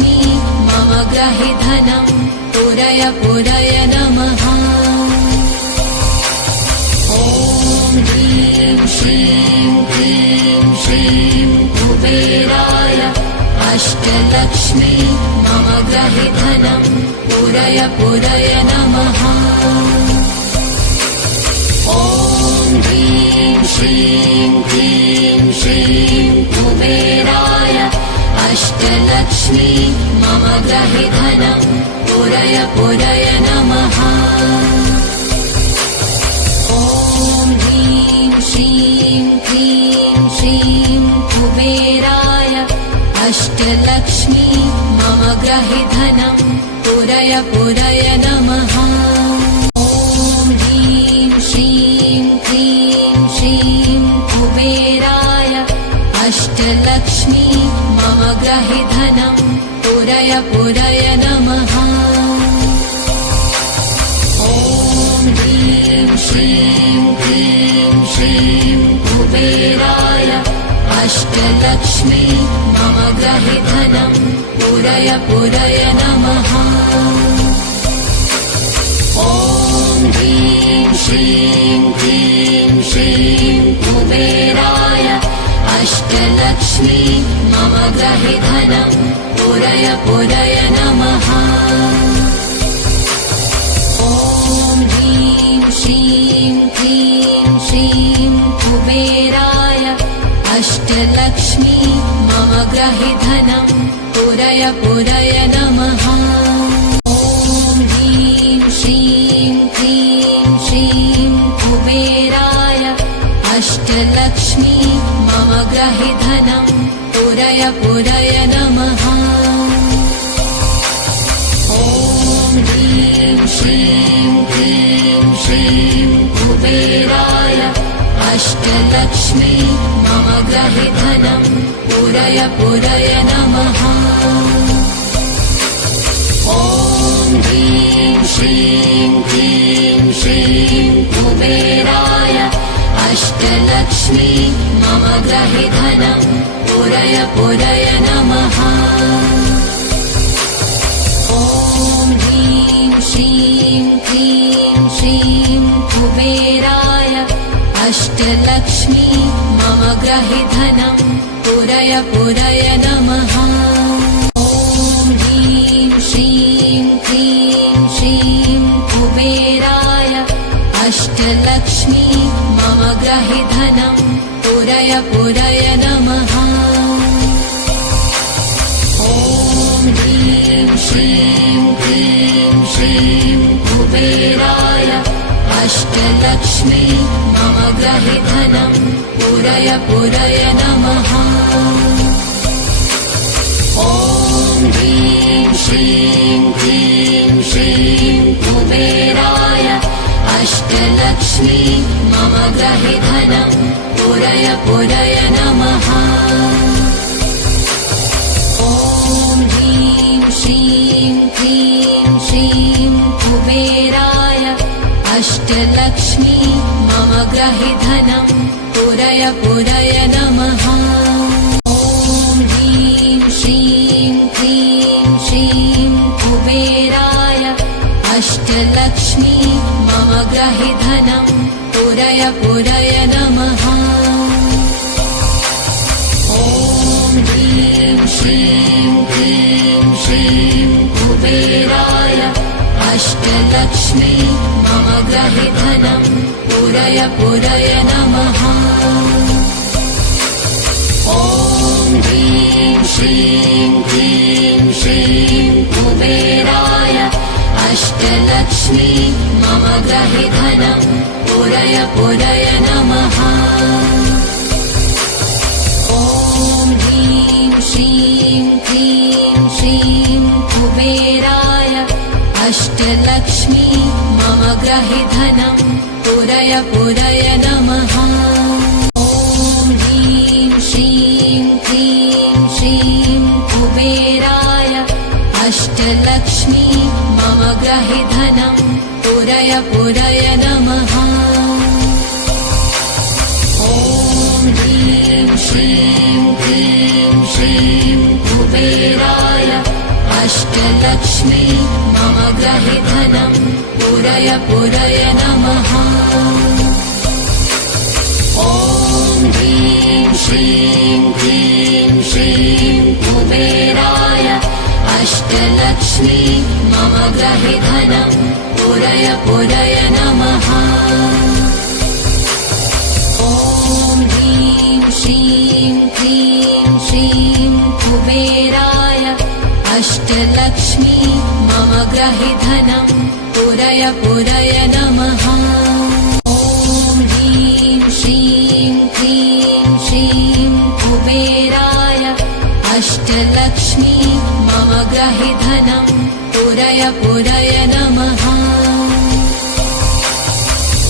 अष्टलक्ष्मी मम ग्रहि धनं पुरय पुरय नमः। ॐ ह्रीं श्रीं क्लीं श्रीं कुबेराय अष्टलक्ष्मी मम ग्रहि धनं पुरय पुरय नमः। ॐ ह्रीं श्रीं क्लीं श्रीं कुबेराय अष्टलक्ष्मी मम ग्रहि धनं पुरय पुरय नमः। ॐ ह्रीं श्रीं क्लीं श्रीं कुबेराय अष्टलक्ष्मी मम ग्रहि धनं पुरय पुरय नमः। ॐ ह्रीं श्रीं क्लीं श्रीं कुबेराय अष्टलक्ष्मी मम ग्रहि धनं पुरय पुरय नमः। ॐ ह्रीं श्रीं क्लीं श्रीं कुबेराय अष्टलक्ष्मी मम ग्रहि धनं पुरय पुरय नमः। ॐ ह्रीं श्रीं क्लीं श्रीं कुबेराय अष्टलक्ष्मी मम ग्रहि धनं पुरय पुरय नमः। ॐ ह्रीं श्रीं क्लीं श्रीं कुबेराय अष्टलक्ष्मी मम ग्रहि धनं पुरय पुरय नमः। ॐ ह्रीं श्रीं क्लीं श्रीं कुबेराय अष्टलक्ष्मी मम ग्रहि धनं पुरय पुरय नमः। ॐ ह्रीं श्रीं क्लीं श्रीं कुबेराय अष्टलक्ष्मी मम ग्रहि धनं पुरय पुरय नमः। ॐ ह्रीं श्रीं क्लीं श्रीं कुबेराय अष्टलक्ष्मी मम ग्रहि धनं पुरय पुरय नमः। ॐ ह्रीं श्रीं क्लीं श्रीं कुबेराय अष्टलक्ष्मी मम ग्रहि धनं पुरय पुरय नमः। ॐ ह्रीं श्रीं क्लीं श्रीं कुबेराय अष्टलक्ष्मी मम ग्रहि धनं पुरय पुरय नमः। ॐ ह्रीं श्रीं क्लीं श्रीं कुबेराय अष्टलक्ष्मी मम ग्रहि धनं पुरय पुरय नमः। ॐ ह्रीं श्रीं क्लीं श्रीं कुबेराय अष्टलक्ष्मी मम ग्रहि धनं पुरय पुरय नमः। ॐ ह्रीं श्रीं क्लीं श्रीं कुबेराय अष्टलक्ष्मी मम ग्रहि धनं पुरय पुरय नमः। ॐ ह्रीं श्रीं क्लीं श्रीं कुबेराय अष्टलक्ष्मी मम ग्रहि धनं पुरय पुरय नमः। ॐ ह्रीं श्रीं क्लीं श्रीं कुबेराय अष्टलक्ष्मी मम ग्रहि धनं पुरय पुरय नमः। ॐ ह्रीं श्रीं क्लीं श्रीं कुबेराय अष्टलक्ष्मी मम ग्रहि धनं पुरय पुरय नमः। ॐ ह्रीं श्रीं क्लीं श्रीं कुबेराय अष्टलक्ष्मी मम ग्रहि धनं पुरय पुरय नमः। ॐ ह्रीं श्रीं क्लीं श्रीं कुबेराय अष्टलक्ष्मी मम ग्रहि धनं पुरय पुरय नमः। ॐ ह्रीं श्रीं क्लीं श्रीं कुबेराय अष्टलक्ष्मी मम गृहे धनं पूरय पूरय नमः। ॐ ह्रीं श्रीं क्लीं श्रीं कुबेराय अष्टलक्ष्मी मम गृहे धनं पूरय पूरय नमः। ॐ ह्रीं श्रीं क्लीं श्रीं कुबेराय अष्टलक्ष्मी मम गृहे धनं पूरय पूरय नमः। ॐ ह्रीं श्रीं क्लीं श्रीं कुबेराय अष्टलक्ष्मी मम गृहे धनं पूरय पूरय नमः।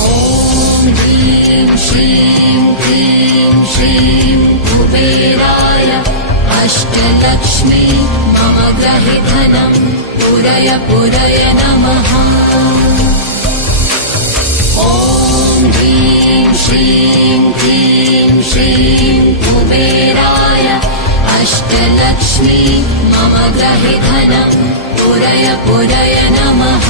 ॐ ह्रीं श्रीं क्लीं श्रीं कुबेराय अष्टलक्ष्मी मम गृहे धनं पूरय पूरय नमः। ॐ ह्रीं श्रीं क्लीं श्रीं कुबेराय अष्टलक्ष्मी मम गृहे धनं पूरय पूरय नमः।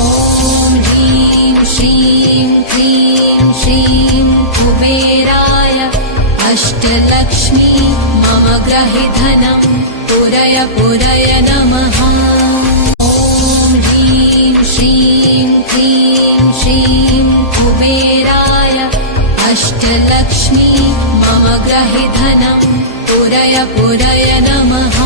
ॐ ह्रीं श्रीं क्लीं श्रीं कुबेराय अष्टलक्ष्मी मम गृहे धनं पूरय पूरय नमः। ॐ ह्रीं श्रीं क्लीं श्रीं कुबेराय अष्टलक्ष्मी मम गृहे धनं पूरय पूरय नमः।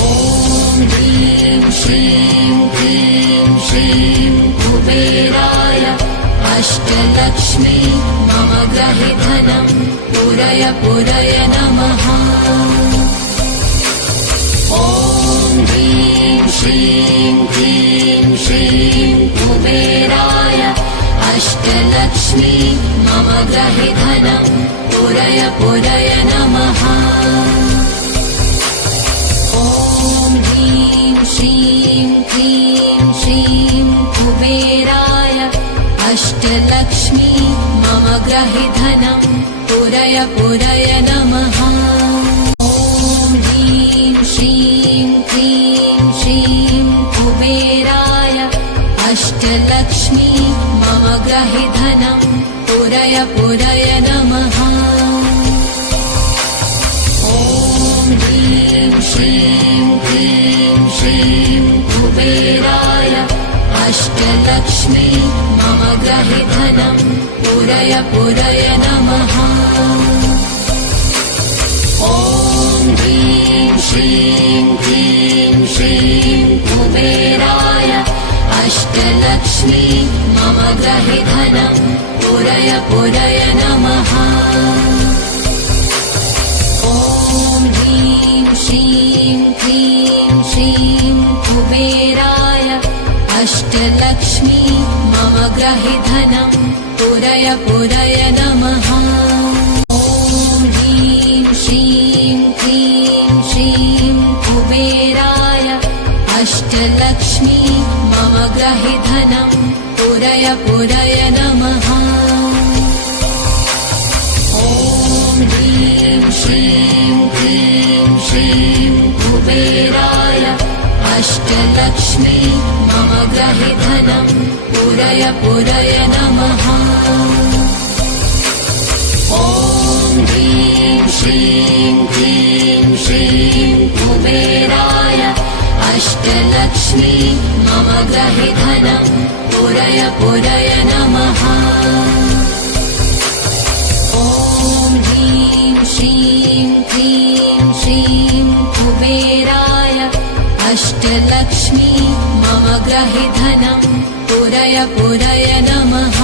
ॐ ह्रीं श्रीं क्लीं श्रीं कुबेराय अष्टलक्ष्मी मम गृहे धनं पूरय पूरय नमः। ॐ ह्रीं श्रीं क्लीं श्रीं कुबेराय अष्टलक्ष्मी मम गृहे धनं पूरय पूरय नमः। ॐ ह्रीं श्रीं क्लीं श्रीं कुबेराय अष्टलक्ष्मी मम गृहे धनं पूरय पूरय नमः। ॐ ह्रीं श्रीं क्लीं श्रीं कुबेराय अष्टलक्ष्मी मम गृहे धनं पूरय पूरय नमः। ॐ ह्रीं श्रीं क्लीं श्रीं कुबेराय अष्टलक्ष्मी मम गृहे धनं पूरय पूरय नमः। ॐ ह्रीं श्रीं क्लीं श्रीं कुबेराय अष्टलक्ष्मी मम गृहे धनं पूरय पूरय नमः। ॐ ह्रीं श्रीं क्लीं श्रीं कुबेराय अष्टलक्ष्मी मम गृहे धनं पूरय पूरय नमः। ॐ ह्रीं श्रीं क्लीं श्रीं कुबेराय अष्टलक्ष्मी मम गृहे धनं पूरय पूरय नमः। ॐ ह्रीं श्रीं क्लीं श्रीं कुबेराय अष्टलक्ष्मी मम गृहे धनं पूरय पूरय नमः। ॐ ह्रीं श्रीं क्लीं श्रीं कुबेराय अष्टलक्ष्मी मम गृहे धनं पूरय पूरय नमः। ॐ ह्रीं श्रीं क्लीं श्रीं कुबेराय अष्टलक्ष्मी मम गृहे धनं पूरय पूरय नमः।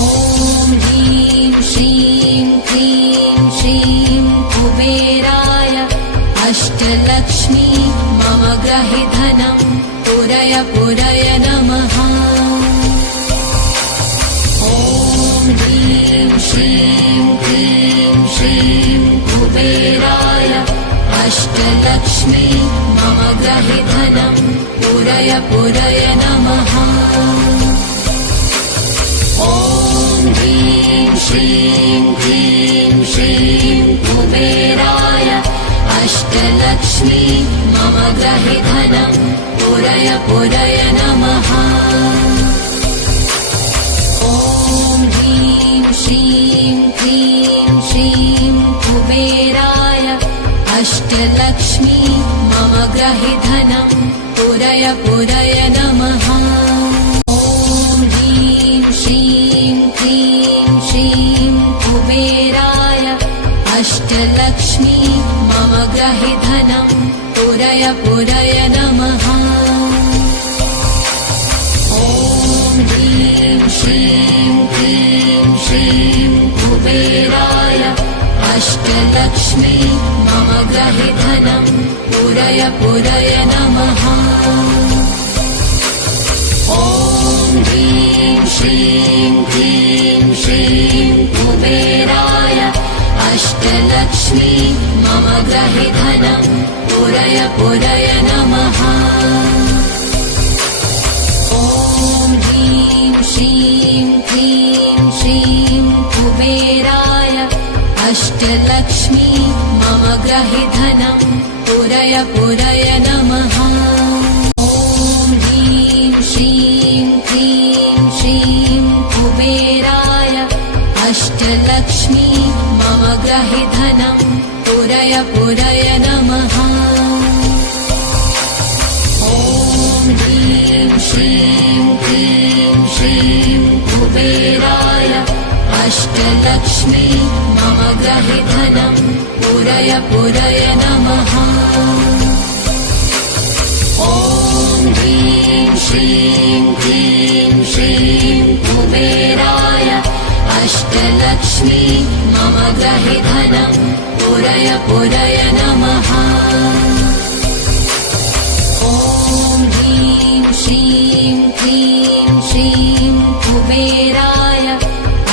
ॐ ह्रीं श्रीं क्लीं श्रीं कुबेराय अष्टलक्ष्मी मम गृहे धनं पूरय पूरय नमः। ॐ ह्रीं श्रीं क्लीं श्रीं कुबेराय अष्टलक्ष्मी मम गृहे धनं पूरय पूरय नमः। ॐ ह्रीं श्रीं क्लीं श्रीं कुबेराय पूरय पूरय नमः। ॐ ह्रीं श्रीं क्लीं श्रीं कुबेराय अष्टलक्ष्मी मम गृहे धनं पूरय पूरय नमः। ॐ ह्रीं श्रीं क्लीं श्रीं कुबेराय अष्टलक्ष्मी मम गृहे धनं पूरय पूरय नमः। ॐ ह्रीं श्रीं क्लीं श्रीं कुबेराय अष्टलक्ष्मी मम गृहे धनं पूरय पूरय नमः। ॐ ह्रीं श्रीं क्लीं श्रीं कुबेराय अष्टलक्ष्मी मम गृहे धनं पूरय पूरय नमः। ॐ ह्रीं श्रीं क्लीं श्रीं कुबेराय अष्टलक्ष्मी मम गृहे धनं पूरय पूरय नमः। ॐ ह्रीं श्रीं क्लीं श्रीं कुबेराय अष्टलक्ष्मी मम गृहे धनं पूरय पूरय नमः। ॐ ह्रीं श्रीं क्लीं श्रीं कुबेराय अष्टलक्ष्मी मम गृहे धनं पूरय पूरय नमः। ॐ ह्रीं श्रीं क्लीं श्रीं कुबेराय अष्टलक्ष्मी मम गृहे धनं पूरय पूरय नमः। ॐ ह्रीं श्रीं क्लीं श्रीं कुबेराय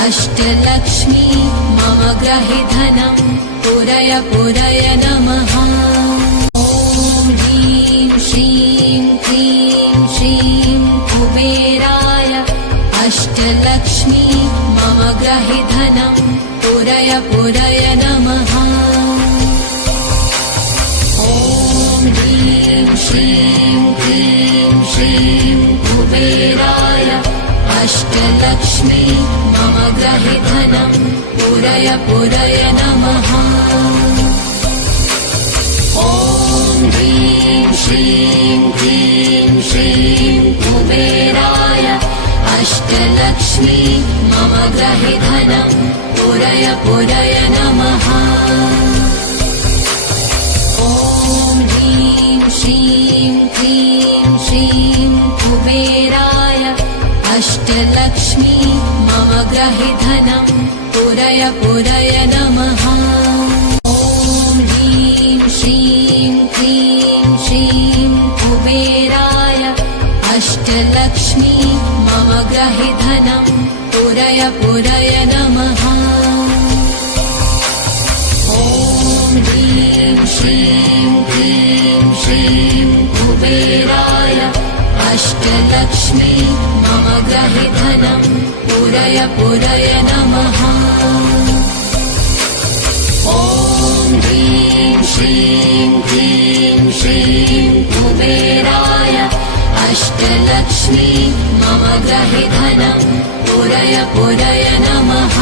अष्टलक्ष्मी मम गृहे धनं पूरय पूरय नमः। ॐ ह्रीं श्रीं क्लीं श्रीं कुबेराय अष्टलक्ष्मी मम गृहे धनं पूरय पूरय नमः। ॐ ह्रीं श्रीं क्लीं श्रीं कुबेराय अष्टलक्ष्मी मम गृहे धनं पूरय पूरय नमः। ॐ ह्रीं श्रीं क्लीं श्रीं कुबेराय अष्टलक्ष्मी मम गृहे धनं पूरय पूरय नमः। ॐ ह्रीं श्रीं क्लीं श्रीं कुबेराय अष्टलक्ष्मी मम गृहे धनं पूरय पूरय नमः। ॐ ह्रीं श्रीं क्लीं श्रीं कुबेराय अष्टलक्ष्मी मम गृहे धनं पूरय पूरय नमः। ॐ ह्रीं श्रीं क्लीं श्रीं कुबेराय अष्टलक्ष्मी मम गृहे धनं पूरय पूरय नमः। ॐ ह्रीं श्रीं क्लीं श्रीं कुबेराय अष्टलक्ष्मी मम गृहे धनं पूरय पूरय नमः।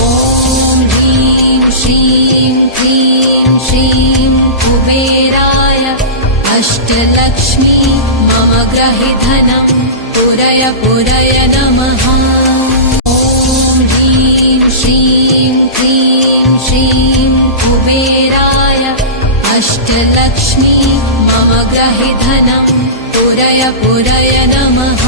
ॐ ह्रीं श्रीं क्लीं श्रीं कुबेराय अष्टलक्ष्मी मम गृहे धनं पूरय पूरय नमः। ॐ ह्रीं श्रीं क्लीं श्रीं कुबेराय अष्टलक्ष्मी मम गृहे धनं पूरय पूरय नमः।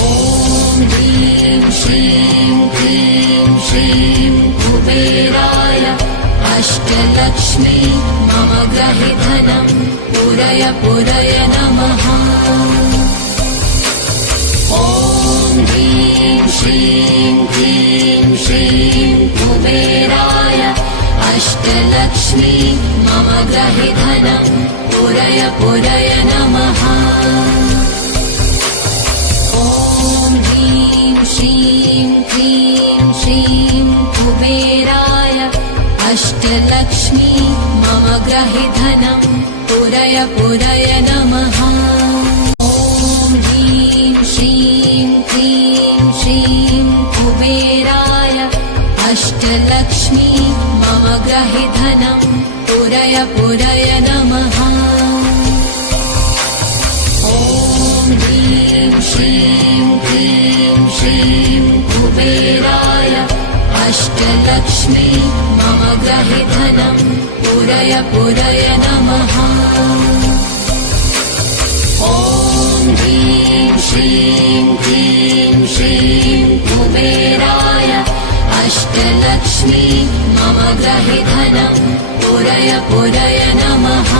ॐ ह्रीं श्रीं क्लीं श्रीं कुबेराय अष्टलक्ष्मी मम गृहे धनं पूरय पूरय नमः। ॐ ह्रीं श्रीं क्लीं श्रीं कुबेराय अष्टलक्ष्मी मम गृहे धनं पूरय पूरय नमः। ॐ ह्रीं श्रीं क्लीं श्रीं कुबेराय अष्टलक्ष्मी मम ग्रहि धनं पुरय पुरय नमः। ॐ ह्रीं श्रीं क्लीं श्रीं कुबेराय अष्टलक्ष्मी मम ग्रहि धनं पुरय पुरय नमः। ॐ ह्रीं श्रीं क्लीं श्रीं कुबेराय अष्टलक्ष्मी मम ग्रहि धनं पुरय पुरय नमः। ॐ ह्रीं श्रीं क्लीं श्रीं कुबेराय अष्टलक्ष्मी मम ग्रहि धनं पुरय पुरय नमः।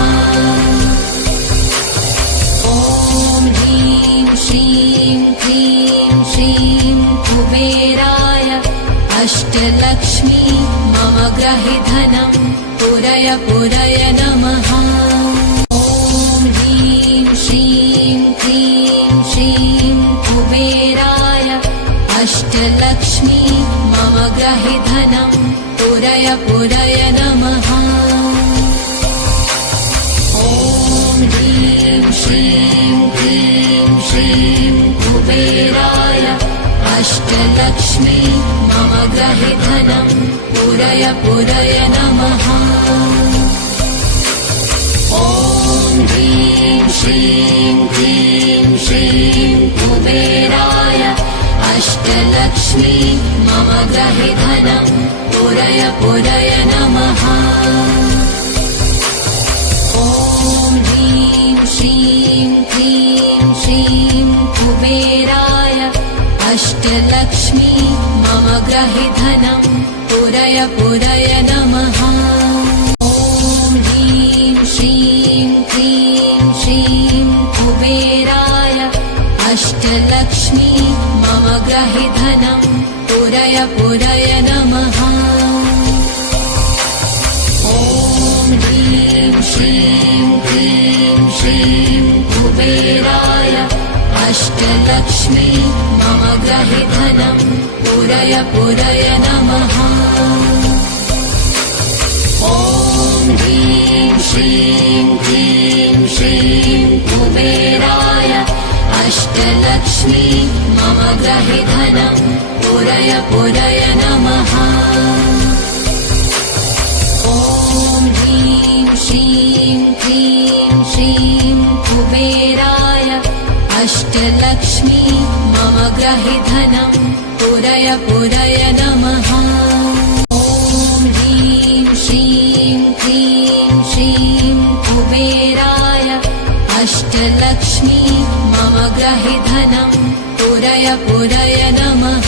ॐ ह्रीं श्रीं क्लीं श्रीं कुबेराय अष्टलक्ष्मी मम ग्रहि धनं पुरय पुरय नमः। ॐ ह्रीं श्रीं क्लीं श्रीं कुबेराय अष्टलक्ष्मी मम ग्रहि धनं पुरय पुरय नमः। ॐ ह्रीं श्रीं क्लीं श्रीं कुबेराय अष्टलक्ष्मी मम ग्रहि धनं पुरय पुरय नमः। ॐ ह्रीं श्रीं क्लीं श्रीं कुबेराय अष्टलक्ष्मी मम ग्रहि धनं पुरय पुरय नमः। ॐ ह्रीं श्रीं क्लीं श्रीं कुबेराय अष्टलक्ष्मी मम ग्रहि धनं पुरय पुरय नमः। ॐ ह्रीं श्रीं क्लीं श्रीं कुबेराय अष्टलक्ष्मी मम ग्रहि धनं पुरय पुरय नमः। ॐ ह्रीं श्रीं क्लीं श्रीं कुबेराय अष्टलक्ष्मी मम ग्रहि धनं पुरय पुरय नमः। ॐ ह्रीं श्रीं क्लीं श्रीं कुबेराय अष्टलक्ष्मी मम ग्रहि धनं पुरय पुरय नमः। ॐ ह्रीं श्रीं क्लीं श्रीं कुबेराय अष्टलक्ष्मी मम ग्रहि धनं पुरय पुरय नमः। ॐ ह्रीं श्रीं क्लीं श्रीं कुबेराय अष्टलक्ष्मी मम ग्रहि धनं पुरय पुरय नमः।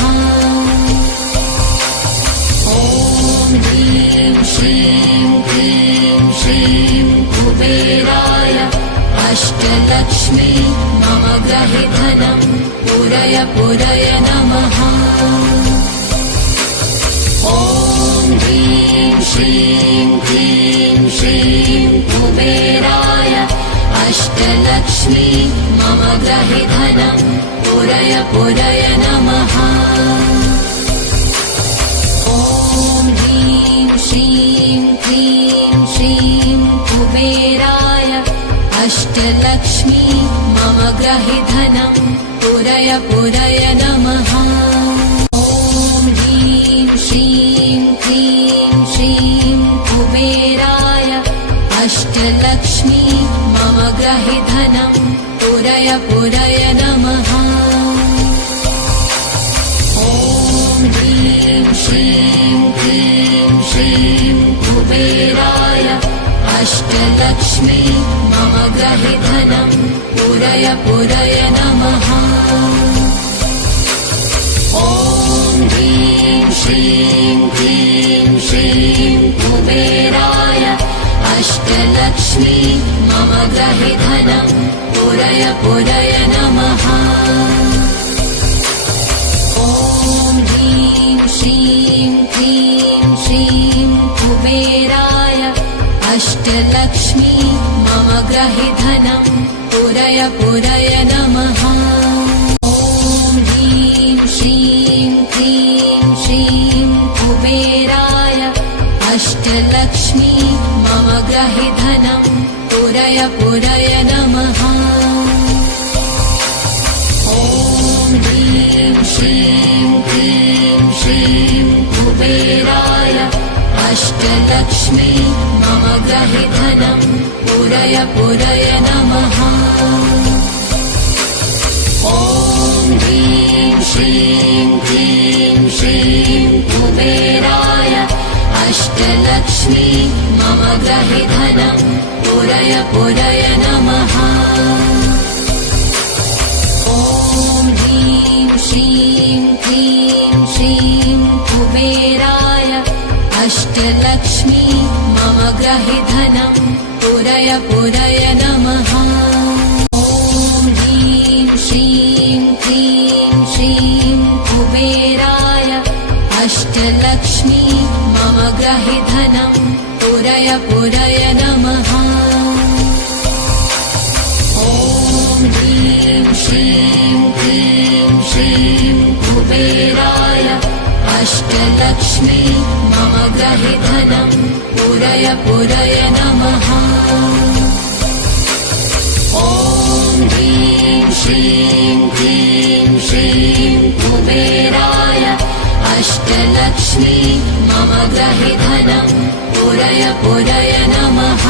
ॐ ह्रीं श्रीं क्लीं श्रीं कुबेराय अष्टलक्ष्मी मम ग्रहि धनं पुरय पुरय नमः। ॐ ह्रीं श्रीं क्लीं श्रीं कुबेराय अष्टलक्ष्मी मम ग्रहि धनं पुरय पुरय नमः। ॐ ह्रीं श्रीं क्लीं श्रीं कुबेराय अष्टलक्ष्मी मम ग्रहि धनं पुरय पुरय नमः। ॐ ह्रीं श्रीं क्लीं श्रीं कुबेराय अष्टलक्ष्मी मम ग्रहि धनं पुरय पुरय नमः। ॐ ह्रीं श्रीं क्लीं श्रीं कुबेराय अष्टलक्ष्मी मम ग्रहि धनं पुरय पुरय नमः। ॐ ह्रीं श्रीं क्लीं श्रीं कुबेराय अष्टलक्ष्मी मम ग्रहि धनं पुरय पुरय नमः। ॐ ह्रीं श्रीं क्लीं श्रीं कुबेराय अष्टलक्ष्मी मम ग्रहि धनं पुरय पुरय नमः। ॐ ह्रीं श्रीं क्लीं श्रीं कुबेराय अष्टलक्ष्मी मम ग्रहि पूरय पूरय नमः। ॐ ह्रीं श्रीं क्लीं श्रीं कुबेराय अष्टलक्ष्मी मम गृहे धनं पूरय पूरय नमः। ॐ ह्रीं श्रीं क्लीं श्रीं कुबेराय अष्टलक्ष्मी मम गृहे धनं पूरय पूरय नमः। ॐ ह्रीं श्रीं क्लीं श्रीं कुबेराय अष्टलक्ष्मी मम गृहे धनं पूरय पूरय नमः। ॐ ह्रीं श्रीं क्लीं श्रीं कुबेराय अष्टलक्ष्मी मम गृहे धनं पूरय पूरय नमः। ॐ ह्रीं श्रीं क्लीं श्रीं कुबेराय अष्टलक्ष्मी मम गृहे धनं पूरय पूरय नमः। ॐ ह्रीं श्रीं क्लीं श्रीं कुबेराय अष्टलक्ष्मी मम गृहे धनं पूरय पूरय नमः।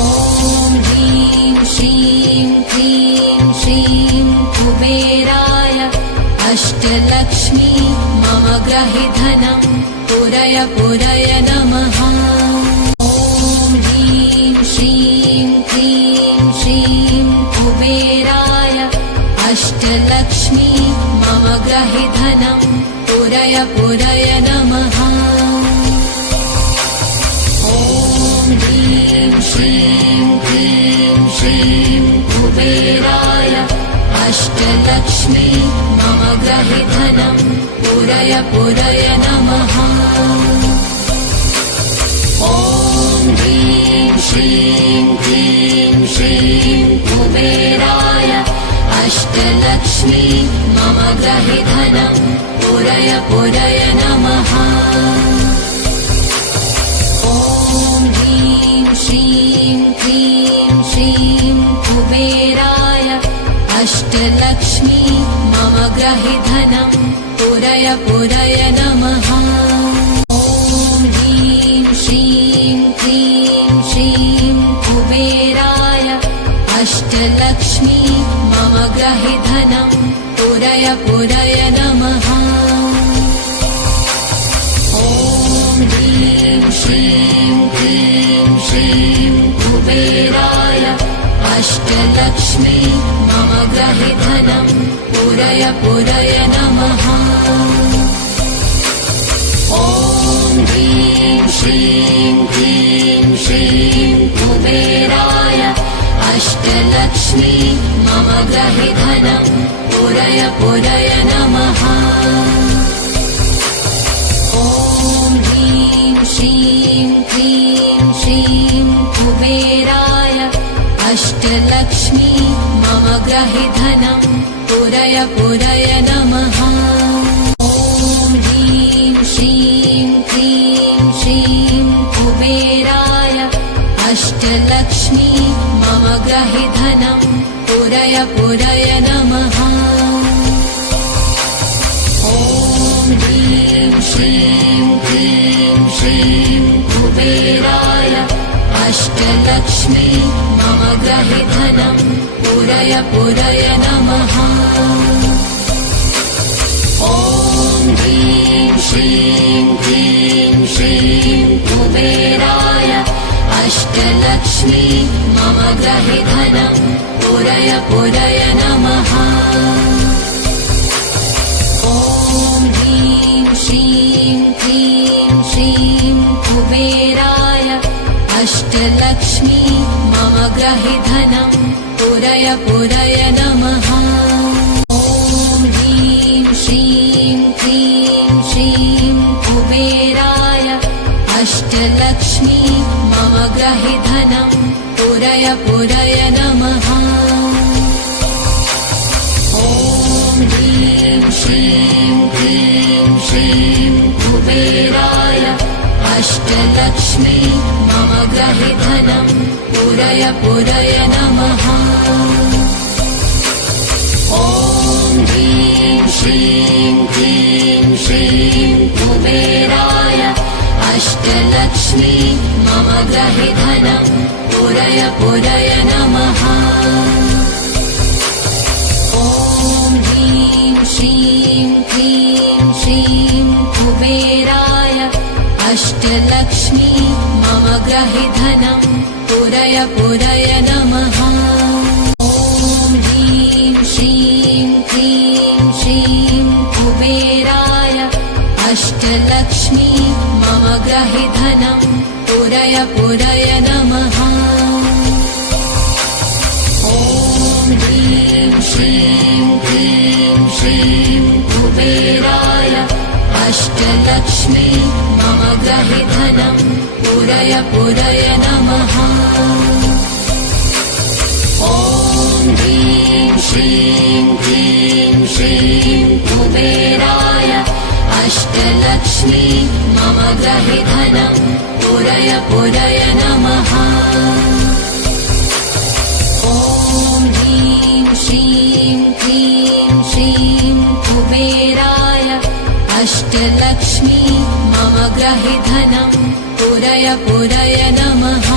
ॐ ह्रीं श्रीं क्लीं श्रीं कुबेराय अष्टलक्ष्मी मम गृहे धनं पूरय पूरय नमः। ॐ ह्रीं श्रीं क्लीं श्रीं कुबेराय अष्टलक्ष्मी मम गृहे धनं पूरय पूरय नमः। ॐ ह्रीं श्रीं क्लीं श्रीं कुबेराय अष्टलक्ष्मी मम गृहे धनं पूरय पूरय नमः। ॐ ह्रीं श्रीं क्लीं श्रीं कुबेराय अष्टलक्ष्मी मम गृहे धनं पूरय पूरय नमः। ॐ ह्रीं श्रीं क्लीं श्रीं कुबेराय अष्टलक्ष्मी मम गृहे धनं पूरय पूरय नमः। ॐ ह्रीं श्रीं क्लीं श्रीं कुबेराय अष्टलक्ष्मी मम गृहे धनं पूरय पूरय नमः। ॐ ह्रीं श्रीं क्लीं श्रीं कुबेराय अष्टलक्ष्मी मम गृहे धनं पूरय पूरय नमः। ॐ ह्रीं श्रीं क्लीं श्रीं कुबेराय अष्टलक्ष्मी मम गृहे धनं पूरय पूरय नमः। ॐ ह्रीं श्रीं क्लीं श्रीं कुबेराय अष्टलक्ष्मी मम गृहे धनं पूरय पूरय नमः। ॐ ह्रीं श्रीं क्लीं श्रीं कुबेराय अष्टलक्ष्मी मम गृहे धनं पूरय पूरय नमः। ॐ ह्रीं श्रीं क्लीं श्रीं कुबेराय अष्टलक्ष्मी मम गृहे धनं पूरय पूरय नमः। ॐ ह्रीं श्रीं क्लीं श्रीं कुबेराय अष्टलक्ष्मी मम गृहे धनं पूरय पूरय नमः। ॐ ह्रीं श्रीं क्लीं श्रीं कुबेराय अष्टलक्ष्मी मम गृहे धनं पूरय पूरय नमः। ॐ ह्रीं श्रीं क्लीं श्रीं कुबेराय अष्टलक्ष्मी मम गृहे धनं पूरय पूरय नमः। ॐ ह्रीं श्रीं क्लीं श्रीं कुबेराय अष्टलक्ष्मी मम ग्रहि धनं पूरय पूरय नमः। ॐ ह्रीं श्रीं क्लीं श्रीं कुबेराय अष्टलक्ष्मी मम ग्रहि धनं पूरय पूरय नमः। ॐ ह्रीं श्रीं क्लीं श्रीं कुबेराय अष्टलक्ष्मी मम ग्रहि धनं पूरय पूरय नमः। ॐ ह्रीं श्रीं क्लीं श्रीं कुबेराय अष्टलक्ष्मी मम ग्रहि धनं पूरय पूरय नमः। ॐ ह्रीं श्रीं क्लीं श्रीं कुबेराय अष्टलक्ष्मी मम ग्रहि धनं पूरय पूरय नमः। ॐ ह्रीं श्रीं क्लीं श्रीं कुबेराय अष्टलक्ष्मी मम ग्रहि धनं पूरय पूरय नमः। ॐ ह्रीं श्रीं क्लीं श्रीं कुबेराय अष्टलक्ष्मी मम ग्रहि धनं पूरय पूरय नमः।